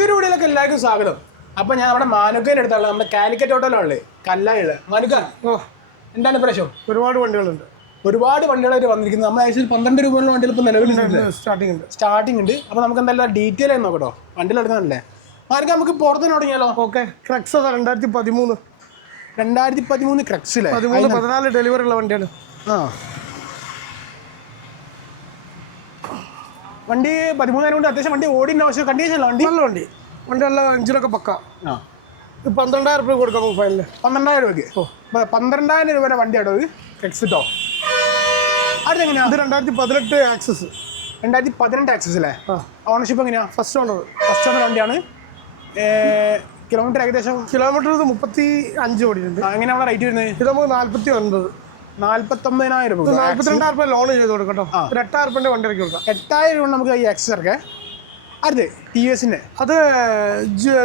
പുതിയൊരു വീഡിയോയിലൊക്കെ എല്ലാവർക്കും സ്വാഗതം. അപ്പോൾ ഞാൻ നമ്മുടെ മാനുക്കേൻ്റെ അടുത്തുള്ള നമ്മുടെ കാലിക്കറ്റ് ഹോട്ടലാണ് കല്ലായുള്ള മാനുക്ക. എന്താണ് പ്രശ്നം? ഒരുപാട് വണ്ടികളുണ്ട്, ഒരുപാട് വണ്ടികളായിട്ട് വന്നിരിക്കുന്നത്. നമ്മൾ ആക്ച്വലി 12 രൂപയുള്ള വണ്ടികൾ ഇപ്പോൾ നിലവിലുണ്ട്, സ്റ്റാർട്ടിംഗ് ഉണ്ട്. അപ്പോൾ നമുക്ക് എന്തായാലും ഡീറ്റെയിൽ ആയി നോക്കട്ടോ. വണ്ടികൾ എടുക്കുന്നില്ലേ മാനുക്ക? നമുക്ക് പുറത്തുനിന്ന് തുടങ്ങിയാലോ? ഓക്കെ. ക്രക്സ് 2013 ക്രക്സിലെ 14 ഡെലിവറി ഉള്ള വണ്ടിയാണ്. വണ്ടി 13 കൊണ്ട് അത്യാവശ്യം വണ്ടി ഓടിൻ്റെ ആവശ്യം കണ്ടീഷനല്ല വണ്ടി. നല്ല വണ്ടിയെല്ലാം എഞ്ചിനൊക്കെ പക്ക. 12,000 രൂപ കൊടുക്കാം ഫൈനല്. 12,000 രൂപയ്ക്ക്. 12,000 രൂപയുടെ വണ്ടിയാണോ ഇത് എക്സിറ്റോ? അതെങ്ങനെയാ? ഇത് 2018 ആക്സസ്. 2018 ആക്സസ് അല്ലേ? ഓണർഷിപ്പ് എങ്ങനെയാ? ഫസ്റ്റ് ഓണർ വണ്ടിയാണ്. കിലോമീറ്റർ ഏകദേശം 35 ഓടിയിട്ടുണ്ട്. എങ്ങനെയാണ് റേറ്റ് വരുന്നത്? ഇത് നമുക്ക് 49,000 രൂപ. 42,000 രൂപ ലോൺ ചെയ്ത് കൊടുക്കട്ടോ. 8,000 രൂപ വണ്ടി ഇറക്കി കൊടുക്കാം. 8,000 രൂപ നമുക്ക് ഈ എക്സ് ഇറക്കേ. അത് TVS അത്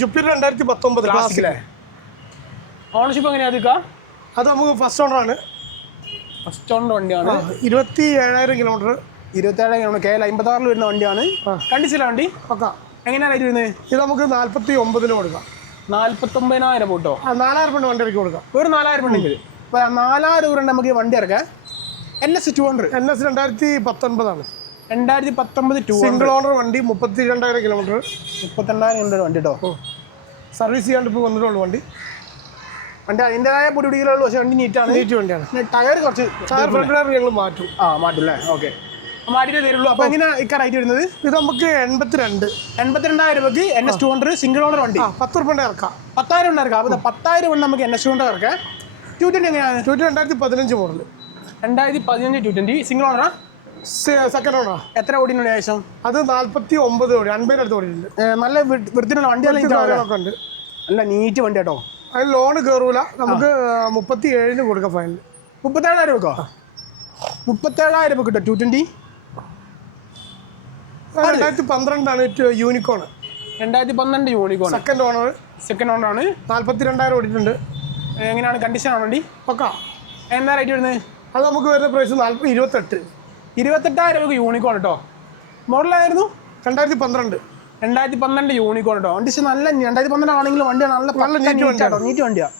ജുപ്പിറ്റർ 2019 ക്ലാസിലെ. ഓണർഷിപ്പ് എങ്ങനെയാ? അത് നമുക്ക് ഫസ്റ്റ് ഓണറാണ്. ഫസ്റ്റ് ഓണർ വണ്ടിയാണ്. 27,000 കിലോമീറ്റർ. 27,000 കിലോമീറ്റർ. KL 56 വരുന്ന വണ്ടിയാണ്. കണ്ടിച്ചില്ല വണ്ടി പക്ക. എങ്ങനെയാണ് റേറ്റ് വരുന്നത്? ഇത് നമുക്ക് 49,000 കൊടുക്കാം. 49,000 പോട്ടോ. 4,000 രൂപ വണ്ടി ഇറക്കി കൊടുക്കാം. ഒരു 4,000 ഉണ്ടെങ്കിൽ 4,000 രൂപ നമുക്ക് വണ്ടി ഇറക്കാം. NS 200 NS 2019 ആണ്. 2019 സിംഗിൾ ഓണർ വണ്ടി. 32,000 കിലോമീറ്റർ. 32,000 വണ്ടി കേട്ടോ. സർവീസ് ചെയ്യാണ്ട് ഇപ്പോൾ വന്നിട്ടുള്ളൂ വണ്ടി. അതിൻ്റെതായ പൊടിപിടികളുള്ളൂ, പക്ഷേ വണ്ടി നീറ്റ് വണ്ടിയാണ്. ടയർ കുറച്ച് ഫ്രണ്ട് ടയർ ഞങ്ങൾ മാറ്റും. മാറ്റും അല്ലേ? ഓക്കെ, മാറ്റിയിട്ടേ തരുള്ളൂ. അപ്പോൾ എങ്ങനെ ഇക്ക റേറ്റ് വരുന്നത്? ഇത് നമുക്ക് 82,000 രൂപയ്ക്ക് NS 200 സിംഗിൾ ഓണർ വണ്ടി. 10 രൂപ ഇറക്കാം. 10,000 ഉണ്ട് ഇറക്കാം. അപ്പോൾ 10,000 കൊണ്ട് നമുക്ക് NS 200 ഇറക്കാം. 220 എങ്ങനെയാണ്? 2015 മോഡൽ. 2015 220 സിംഗിൾ ഓണറാ? സെക്കൻഡ് ഓണറാ. എത്ര ഓടിനുണ്ട് ഏകദേശം? അത് 49 ഓടി. 50 അടുത്ത് ഓടിയിട്ടുണ്ട്. നല്ല വൃത്തിയുള്ള വണ്ടി ഉണ്ട്. നല്ല നീറ്റ് വണ്ടി കേട്ടോ. അതിന് ലോൺ കയറൂല. നമുക്ക് 37,000 കൊടുക്കാം ഫൈനൽ. 37,000 രൂപ. 37,000 രൂപ കിട്ടും 220. 2012 യൂണിക്കോൺ. 2012 unicorn second owner. ആണ്. 42,000 ഓടിയിട്ടുണ്ട്. എങ്ങനെയാണ് കണ്ടീഷൻ ആണ് വണ്ടി? പക്കാ. എന്താ റേറ്റ് വരുന്നത്? അത് നമുക്ക് വരുന്ന പ്രൈസ് 28,000 രൂപ യൂണിക്കോൺ കേട്ടോ. മോഡലായിരുന്നു 2012 യൂണിക്കോൺ കേട്ടോ. വണ്ടി നല്ല 2012 ആണെങ്കിലും വണ്ടി നല്ല നീറ്റ് വണ്ടിയാണ്.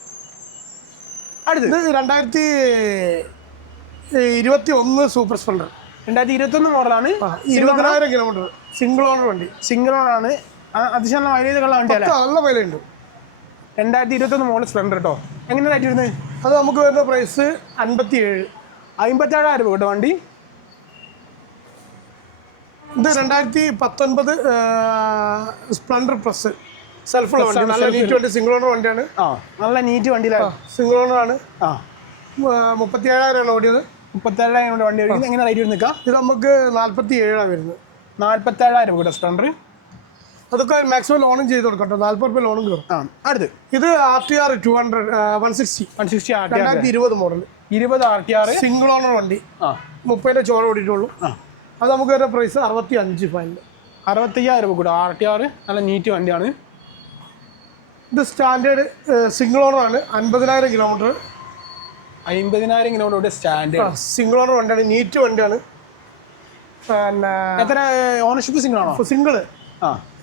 അടുത്ത് 2021 സൂപ്പർ സ്പ്ലെൻഡർ. 2021 മോഡലാണ്. 20,000 കിലോമീറ്റർ. സിംഗിൾ ഓണർ വണ്ടി. സിംഗിൾ ഓണറാണ്. അത്യാവശ്യം നല്ല മൈലേജ് ഉള്ള വണ്ടിയല്ലേ? നല്ല വിലയുണ്ട്. 2021 മോഡൽ സ്പ്ലെൻഡർ കേട്ടോ. എങ്ങനെ റേറ്റ് വരുന്നത്? അത് നമുക്ക് വരുന്ന പ്രൈസ് 57,000 രൂപ കേട്ടോ വണ്ടി. ഇത് 2019 സ്പ്ലെൻഡർ പ്ലസ് സെൽഫുള്ള വണ്ടി. നല്ല നീറ്റ് വണ്ടി. സിംഗിൾ ഓണർ വണ്ടിയാണ്. നല്ല നീറ്റ് വണ്ടിയിലാണ്. സിംഗിൾ ഓണർ ആണ്. 37,000 ഓടിയത്. 37,000 വണ്ടി ഓടിക്കുന്നത്. എങ്ങനെ റേറ്റ് വരുന്നത്? ഇത് നമുക്ക് 47,000 വരുന്നത്. 47,000 രൂപ കേട്ടോ സ്പ്ലെൻഡർ. അതൊക്കെ മാക്സിമം ലോണും ചെയ്ത് കൊടുക്കട്ടോ. 40 രൂപ ലോണും കയറും. അടുത്ത് ഇത് RTR 160 2020 model. 20 RTR single owner വണ്ടി. 30 ചോര ഓടിയിട്ടുള്ളൂ. അത് നമുക്ക് വരുന്ന പ്രൈസ് 65 ഫൈനൽ. 65,000 രൂപ കൂടെ. RTR നല്ല നീറ്റ് വണ്ടിയാണ്. ഇത് സ്റ്റാൻഡേർഡ് സിംഗിൾ ഓണർ ആണ്. 50,000 kilometre. 50,000 kilometre standard single owner വണ്ടിയാണ്. നീറ്റ് വണ്ടിയാണ്. പിന്നെ എത്ര ഓണർഷിപ്പ് സിംഗിൾ ആണോ? സിംഗിള്.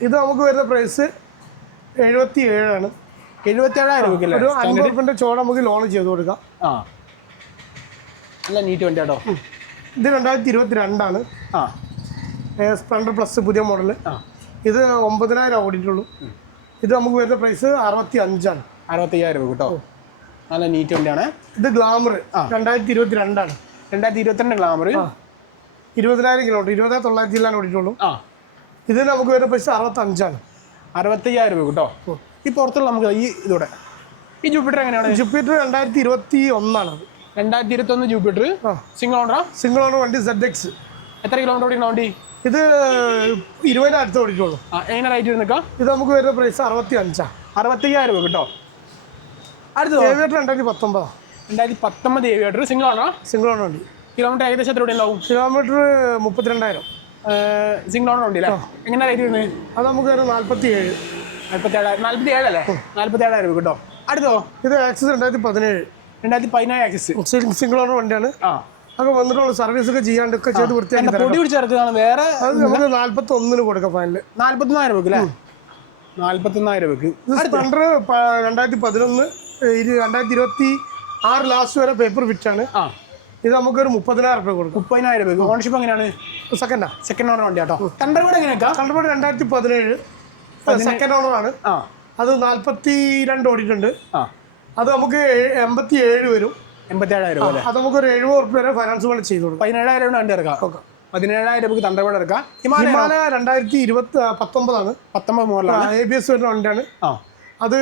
ഇത് നമുക്ക് വരുന്ന പ്രൈസ് 77 ആണ്. 77,000 രൂപ. ഒരു 50 രൂപ ചോര നമുക്ക് ലോൺ ചെയ്ത് കൊടുക്കാം. നല്ല നീറ്റ് വണ്ടി കേട്ടോ. ഇത് 2022 ആണ്. സ്പ്ലെൻഡർ പ്ലസ് പുതിയ മോഡൽ. ഇത് 9,000 ഓടിയിട്ടുള്ളൂ. ഇത് നമുക്ക് വരുന്ന പ്രൈസ് 65 ആണ്. 65,000 രൂപ കേട്ടോ. നല്ല നീറ്റ് വണ്ടിയാണ്. ഇത് ഗ്ലാമർ 2022 ആണ്. 2022 ഗ്ലാമർ. 20,000 കിലോമീറ്റർ. 20,900 ഓടിയിട്ടുള്ളൂ. ഇത് നമുക്ക് വരുന്ന പ്രൈസ് 65 ആണ്. 65,000 രൂപ കേട്ടോ. ഈ പുറത്തുള്ള നമുക്ക് ഇതോടെ ഈ ജൂപ്പിറ്റർ എങ്ങനെയാണ്? ജൂപ്പിറ്റർ 2021 ആണ്. 2021 Jupiter single owner? Single owner വണ്ടി. ZX. എത്ര കിലോമീറ്റർ ഓടിക്കുന്ന വണ്ടി? ഇത് 20,000 അടുത്ത് ഓടിയിട്ടുള്ളൂ. എങ്ങനെ റേറ്റ് വരുന്നേക്കാം? ഇത് നമുക്ക് വരുന്ന പ്രൈസ് 65. 65,000 രൂപ കേട്ടോ. അടുത്ത aviator 2019. 2019 aviator single owner? Single owner വണ്ടി. കിലോമീറ്റർ ഏകദേശം എത്ര ഓടി ഉണ്ടാവും? കിലോമീറ്റർ 32,000. സിംഗിൾ ഓണർ വണ്ടി അല്ലേ? എങ്ങനെ റേറ്റ് വരുന്നത്? അത് നമുക്ക് വരുന്നത് 47. 47,000 അല്ലേ? 47,000 രൂപ കേട്ടോ. അടുത്തോ? ഇത് ആക്സസ് 2017 ആക്സസ് സിംഗിൾ ഓണർ വണ്ടിയാണ്. ഒക്കെ വന്നിട്ടുള്ളൂ. സർവീസ് ഒക്കെ ചെയ്യാണ്ടൊക്കെ ചെയ്ത് വൃത്തിയാക്കി പൊടി പിടിച്ചിറക്കുകയാണ്. വേറെ അത് നമുക്ക് 41 കൊടുക്കാം ഫൈനല്. 41,000 രൂപ അല്ലേ? 41,000 രൂപക്ക്. സ്പ്ലെൻഡർ 2011 2026 ലാസ്റ്റ് വരെ പേപ്പർ ഫിറ്റാണ്. ഇത് നമുക്കൊരു 30,000 രൂപ കൊടുക്കും. 30,000 രൂപ. ഓണർഷിപ്പ് എങ്ങനെയാണ്? സെക്കൻഡ് ഓണർ വണ്ടി കേട്ടോ. തണ്ടർബേർഡ് എങ്ങനെയാ? തണ്ടർബേർഡ് 2017 സെക്കൻഡ് ഓണർ ആണ്. അത് 42 ഓടിയിട്ടുണ്ട്. അത് നമുക്ക് 87 വരും. 87,000 രൂപ. അത് നമുക്കൊരു 70 ഉറുപ്പിക വരെ ഫൈനാൻസ് കൊണ്ട് ചെയ്തു കൊടുക്കും. 17,000 രൂപ വണ്ടി ഇറക്കാം. 17,000 രൂപക്ക് തണ്ടർബേർഡ് ഇറക്കാം. ഹിമാലയ 2019 ആണ്. 19 മോഡലാണ്. ABS വരുന്ന വണ്ടിയാണ്. അത്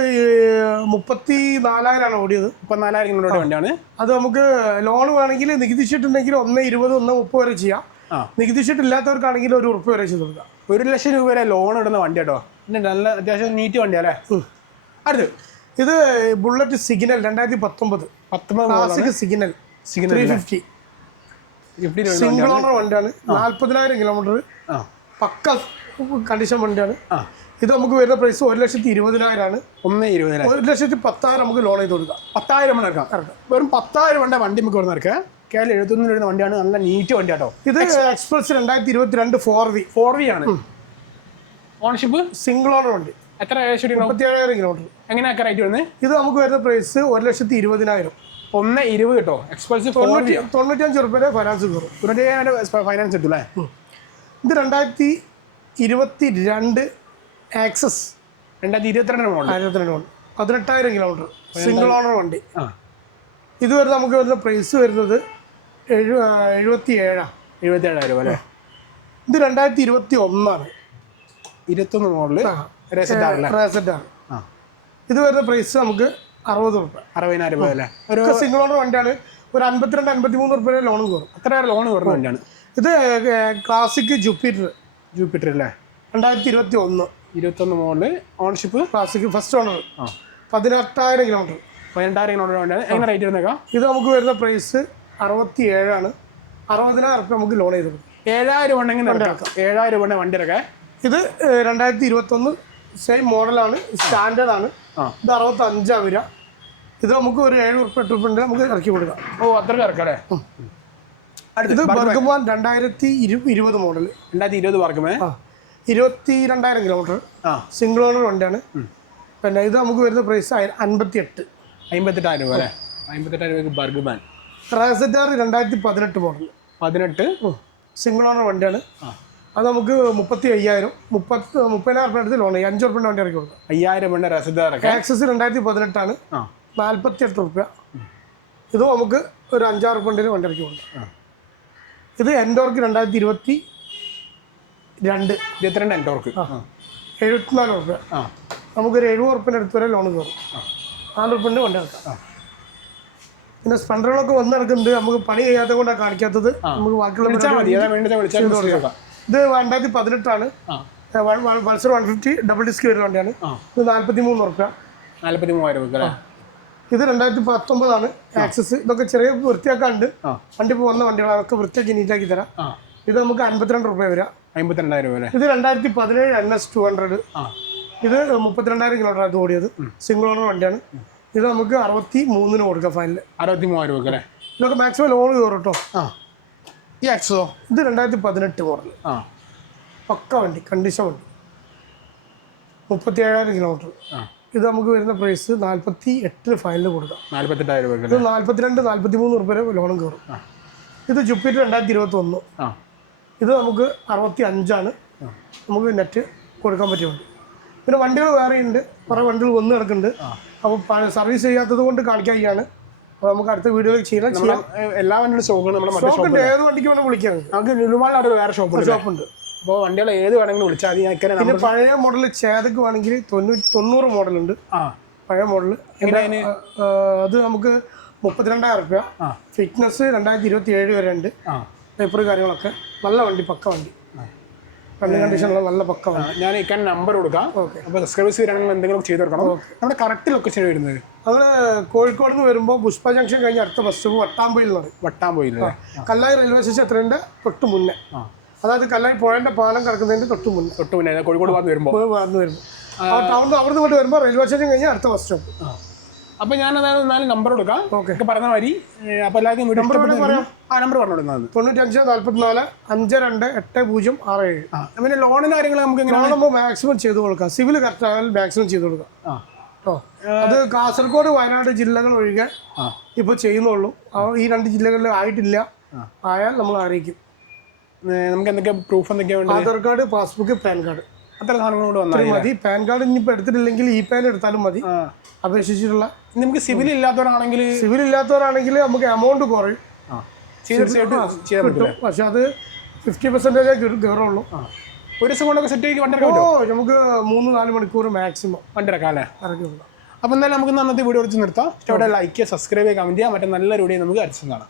34,000 ആണ് ഓടിയത്. 34,000 കിലോമീറ്റർ വണ്ടിയാണ്. അത് നമുക്ക് ലോൺ വേണമെങ്കിൽ നികുതി ഷീട്ടുണ്ടെങ്കിൽ 1,20 1,30 വരെ ചെയ്യാം. നികുതി ഷീട്ട് ഇല്ലാത്തവർക്കാണെങ്കിൽ 1 ഉറുപ്പിക വരെ ചെയ്ത് കൊടുക്കാം. 1 ലക്ഷം രൂപ വരെ ലോൺ ഇടുന്ന വണ്ടി കേട്ടോ. പിന്നെ നല്ല അത്യാവശ്യം നീറ്റ് വണ്ടിയല്ലേ. അടുത്ത് ഇത് bullet signal 2019 classic signal 350 single owner വണ്ടിയാണ്. 40,000 കിലോമീറ്റർ. പക്ക കണ്ടീഷൻ വണ്ടിയാണ്. ഇത് നമുക്ക് വരുന്ന പ്രൈസ് 1,20,000 ആണ്. 1,20,000. 1,10,000 നമുക്ക് ലോൺ ചെയ്ത് കൊടുക്കാം. 10,000 മണി ഇറക്കാം. വെറും 10,000 വണ്ടി നമുക്ക് ഇവിടെ ഇറക്കാം. കേരളം 71 വരുന്ന വണ്ടിയാണ്. നല്ല നീറ്റ് വണ്ടി കേട്ടോ. ഇത് എക്സ്പ്രസ് 2022 4V ആണ്. ഓണർഷിപ്പ് സിംഗിൾ ഓണർ വണ്ടി. എത്ര 37,000 കിലോമീറ്റർ. എങ്ങനെയൊക്കെ റേറ്റ് വരുന്നത്? ഇത് നമുക്ക് വരുന്ന പ്രൈസ് 1,20,000. 1,20,000 കേട്ടോ. എക്സ്പ്രസ് 95 ഉറുപ്പിക ഫൈനാൻസ് കയറും. 95,000 ഫൈനാൻസ് കിട്ടും അല്ലേ? ഇത് 2022 Access 2022 model. 18,000 kilometre single owner വണ്ടി. ഇത് വരുന്ന നമുക്ക് വരുന്ന പ്രൈസ് വരുന്നത് 77,000 രൂപ അല്ലേ? ഇത് 2021 ആണ്. 21 മോഡൽ. ഇത് വരുന്ന പ്രൈസ് നമുക്ക് 60 ഉറുപ്പിക. 60,000 രൂപ അല്ലേ? ഒരു സിംഗിൾ ഓണർ വണ്ടിയാണ്. ഒരു 52-53 ഉറുപ്പിക ലോൺ കയറും. അത്ര ലോൺ കയറുന്ന വണ്ടിയാണ്. ഇത് ക്ലാസിക് ജൂപ്പിറ്റർ അല്ലേ? 2021 21 model. Ownership classic first owner. 18,000 kilometre. 18,000 kilometre വണ്ടിയാണ്. എങ്ങനെ റേറ്റ് വരുന്നേക്കാം? ഇത് നമുക്ക് വരുന്ന പ്രൈസ് 67 ആണ്. 60,000 ഉറുപ്പിക നമുക്ക് ലോൺ ചെയ്ത് കൊടുക്കും. 7,000 ഉണ്ടെങ്കിൽ 7,000 രൂപ വണ്ടി ഇറക്കാം. ഇത് 2021 സെയിം മോഡലാണ്. സ്റ്റാൻഡേർഡ് ആണ്. ഇത് 65 വരിക. ഇത് നമുക്ക് ഒരു 7 ഉറുപ്പിക 8 ഉറുപ്പിക നമുക്ക് ഇറക്കി കൊടുക്കാം. അത്രയ്ക്ക് ഇറക്കാം അല്ലേ? ഇത് Burgman 2020 model. 2020 Burgman. 22,000 kilometre. Single owner വണ്ടിയാണ്. പിന്നെ ഇത് നമുക്ക് വരുന്ന പ്രൈസ് 58,000 രൂപ അല്ലേ? 58,000 രൂപയ്ക്ക് ബർഗ്മാൻ. റെസഡാർ 2018 മോഡൽ. 18 സിംഗിൾ ഓണർ വണ്ടിയാണ്. അത് നമുക്ക് 35,000 30,000 രൂപ എടുത്ത് ലോൺ 5 ഉറുപ്പിക വണ്ടി ഇറക്കി കൊടുക്കാം. 5,000 രൂപ റെസഡാർ. ആക്സസ് 2018 ആണ്. 48 ഉറുപ്പിക. ഇത് നമുക്ക് ഒരു 5-6 ഉറുപ്പിക വണ്ടി ഇറക്കി കൊടുക്കാം. ഇത് എൻഡോർക്ക് 2022 എൻഡോർക്ക് 74 ഉറുപ്പിക. നമുക്കൊരു 70 ഉറുപ്പിൻ്റെ അടുത്ത് വരെ ലോൺ കയറും. 4 ഉറുപ്പിൻ്റെ വണ്ടി ഇറക്കാം. പിന്നെ സ്പെൻഡറുകളൊക്കെ വന്ന് നടക്കുന്നുണ്ട്. നമുക്ക് പണി ചെയ്യാത്തത് കൊണ്ടാണ് കാണിക്കാത്തത്. നമുക്ക് ബാക്കിയുള്ള ഇത് 2018 ആണ്. പൾസർ 150 ഡബിൾ ഡിസ്ക് വരുന്ന വണ്ടിയാണ്. ഇത് 43 ഉറുപ്പിക. 43,000 രൂപ. ഇത് 2019 ആണ്. ആക്സസ്. ഇതൊക്കെ ചെറിയ വൃത്തിയാക്കാണ്ട്. വണ്ടി ഇപ്പോൾ വന്ന വണ്ടികളാണ്. അതൊക്കെ വൃത്തിയാക്കി നീറ്റാക്കി തരാം. ഇത് നമുക്ക് 52 ഉറുപ്പിക വരിക. 52,000 രൂപ. ഇത് 2017 NS 200. ഇത് 32,000 കിലോമീറ്റർ ആയിട്ട് ഓടിയത്. സിംഗിൾ ഓണർ വണ്ടിയാണ്. ഇത് നമുക്ക് 63 കൊടുക്കാം ഫൈനൽ. 63,000 രൂപ അല്ലേ? ഇതൊക്കെ മാക്സിമം ലോൺ കയറും കേട്ടോ. ഈ ആക്സോ ഇത് 2018 മോഡൽ. പക്ക വണ്ടി, കണ്ടീഷൻ വണ്ടി. 37,000 കിലോമീറ്റർ. ഇത് നമുക്ക് വരുന്ന പ്രൈസ് 48 ഫൈനൽ കൊടുക്കാം. 48,000 രൂപ. ഇത് 42-43 ഉറുപ്പിക വരെ ലോണും കയറും. ഇത് ജുപ്പിറ്റർ 2021. ഇത് നമുക്ക് 65 ആണ്. നമുക്ക് നെറ്റ് കൊടുക്കാൻ പറ്റിയ വണ്ടി. പിന്നെ വണ്ടികൾ വേറെ ഉണ്ട്. കുറേ വണ്ടികൾ വന്ന് കിടക്കുന്നുണ്ട്. അപ്പോൾ സർവീസ് ചെയ്യാത്തത് കൊണ്ട് കാണിക്കുകയാണ്. അപ്പോൾ നമുക്ക് അടുത്ത വീഡിയോയിൽ ചെയ്യാം. എല്ലാ വണ്ടിയുടെ സ്റ്റോക്കുണ്ട്. ഷോപ്പുണ്ട്. ഏത് വണ്ടിക്ക് വേണം വിളിക്കാം. നമുക്ക് ലുലുമാളിൽ വേറെ ഷോപ്പുണ്ട്. അപ്പോൾ വണ്ടികൾ ഏത് വേണമെങ്കിലും വിളിച്ചാൽ മതി. പിന്നെ പഴയ മോഡൽ ചേതക്ക് വേണമെങ്കിൽ 90 മോഡലുണ്ട്. പഴയ മോഡൽ. അത് നമുക്ക് 32,000 രൂപ. ഫിറ്റ്നസ് 2027 വരെ ഉണ്ട്. പേപ്പർ കാര്യങ്ങളൊക്കെ. നല്ല വണ്ടി, പക്ക വണ്ടി. കണ്ടീഷനുള്ള നല്ല പക്ക വണ്ടി. ഞാൻ ഇക്കാൻ നമ്പർ കൊടുക്കാം. അപ്പോൾ സബ്സ്ക്രൈബേഴ്സ് വരികയാണെങ്കിൽ എന്തെങ്കിലും ചെയ്ത് കൊടുക്കണം. നമ്മുടെ കറക്റ്റ് ലൊക്കേഷൻ വരുന്നത് നമ്മൾ കോഴിക്കോട് നിന്ന് വരുമ്പോൾ പുഷ്പ ജംഗ്ഷൻ കഴിഞ്ഞ് അടുത്ത ബസ് സ്റ്റോപ്പ് വട്ടാമ്പൊയിൽ എന്ന് പറയും. വട്ടാമ്പൊയിൽ. കല്ലായി റെയിൽവേ സ്റ്റേഷൻ എത്രയുണ്ട് തൊട്ട് മുന്നേ. അതായത് കല്ലായി പുഴയുടെ പാലം കിടക്കുന്നതിൻ്റെ തൊട്ട് മുന്നേ കോഴിക്കോട് വന്ന് വരുമ്പോൾ ടൗണിൽ അവിടെ നിന്ന് വരുമ്പോൾ റെയിൽവേ സ്റ്റേഷൻ കഴിഞ്ഞ് അടുത്ത ബസ് സ്റ്റോപ്പ്. അപ്പോൾ ഞാൻ അതായത് 4 നമ്പർ കൊടുക്കാം. പറയുന്ന മാതിരി. അപ്പോൾ എല്ലാവർക്കും നമ്പർ പറയാം. ആ നമ്പർ പറഞ്ഞു കൊടുക്കുന്നത് 95 44 52 8067. പിന്നെ ലോണിന് കാര്യങ്ങൾ നമുക്ക് ലോൺ നമ്മൾ മാക്സിമം ചെയ്ത് കൊടുക്കാം. സിവിൽ കറക്റ്റ് ആയാൽ മാക്സിമം ചെയ്ത് കൊടുക്കാം കേട്ടോ. അത് കാസർഗോഡ് വയനാട് ജില്ലകൾ ഒഴികെ ഇപ്പോൾ ചെയ്യുന്നുള്ളൂ. ഈ 2 ജില്ലകളിൽ ആയിട്ടില്ല. ആയാൽ നമ്മൾ അറിയിക്കും. നമുക്ക് എന്തൊക്കെ പ്രൂഫ് എന്തൊക്കെയാണ്? Aadhaar card, passbook, pan card, അത്ര സാധനങ്ങൾ കൂടെ വന്നാൽ മതി. പാൻ കാർഡ് ഇനിയിപ്പോൾ എടുത്തിട്ടില്ലെങ്കിൽ ഈ പാൻ എടുത്താലും മതി. അപേക്ഷിച്ചിട്ടുള്ള നമുക്ക് സിവിൽ ഇല്ലാത്തവരാണെങ്കിൽ നമുക്ക് എമൗണ്ട് കുറയും. തീർച്ചയായിട്ടും. പക്ഷെ അത് 50% കയറുള്ളൂ. ഒരു ദിവസം കൊണ്ടൊക്കെ സെറ്റ് ആക്കി വണ്ടി നമുക്ക് 3-4 മണിക്കൂർ മാക്സിമം വണ്ടി ഇറക്കാം അല്ലേ? ഇറക്കി കൊടുക്കാം. അപ്പോൾ എന്തായാലും നമുക്ക് അന്നത്തെ വീഡിയോ കുറിച്ച് നിർത്താം. ഇഷ്ടപ്പെട്ട ലൈക്ക് ചെയ്യുക, സബ്സ്ക്രൈബ് ചെയ്യുക, കമൻറ്റ് ചെയ്യുക. മറ്റേ നല്ല വീഡിയോ നമുക്ക് അടിച്ചു കാണാം.